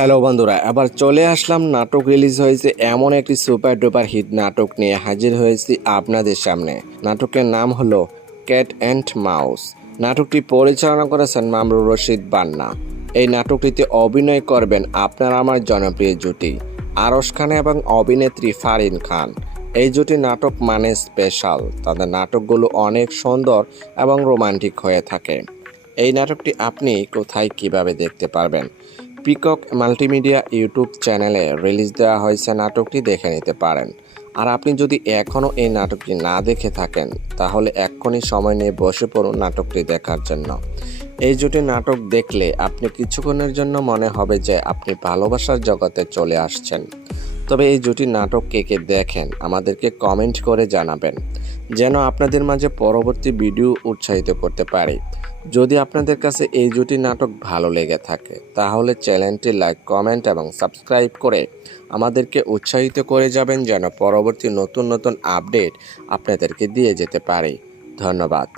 Hello বন্ধুরা, এবার চলে আসলাম নাটক রিলিজ হয়েছে এমন একটি সুপার ডুপার হিট নাটক নিয়ে হাজির হয়েছি আপনাদের সামনে। নাটকের নাম হলো ক্যাট অ্যান্ড মাউস নাটকটি পরিচালনা করেছেন মামরুর রশিদ বান্না। এই নাটকটিতে অভিনয় করবেন আপনার আমার জনপ্রিয় জুটি, আরশ খান এবং অভিনেত্রী ফারিন খান। এই জুটি নাটক মানে স্পেশাল তাদের নাটকগুলো অনেক সুন্দর এবং রোমান্টিক হয়ে থাকে। এই নাটকটি আপনি কোথায় কীভাবে দেখতে পারবেন? পিকক মাল্টিমিডিয়া ইউটিউব চ্যানেলে রিলিজ দেওয়া হয়েছে নাটকটি দেখে নিতে পারেন। আর আপনি যদি এখনও এই নাটকটি না দেখে থাকেন, তাহলে এক্ষুনি সময় নিয়ে বসে পড়ুন নাটকটি দেখার জন্য। এই জুটি নাটক দেখলে আপনি কিছুক্ষণের জন্য মনে হবে যে আপনি ভালোবাসার জগতে চলে আসছেন। তবে এই জুটি নাটক কে কে দেখেন, আমাদেরকে কমেন্ট করে জানাবেন, যেন আপনাদের মাঝে পরবর্তী ভিডিও উৎসাহিত করতে পারি। যদি আপনাদের কাছে এই জুটি নাটক ভালো লেগে থাকে, তাহলে চ্যানেলটি লাইক, কমেন্ট এবং সাবস্ক্রাইব করে আমাদেরকে উৎসাহিত করে যাবেন, যেন পরবর্তী নতুন নতুন আপডেট আপনাদেরকে দিয়ে যেতে পারি। ধন্যবাদ।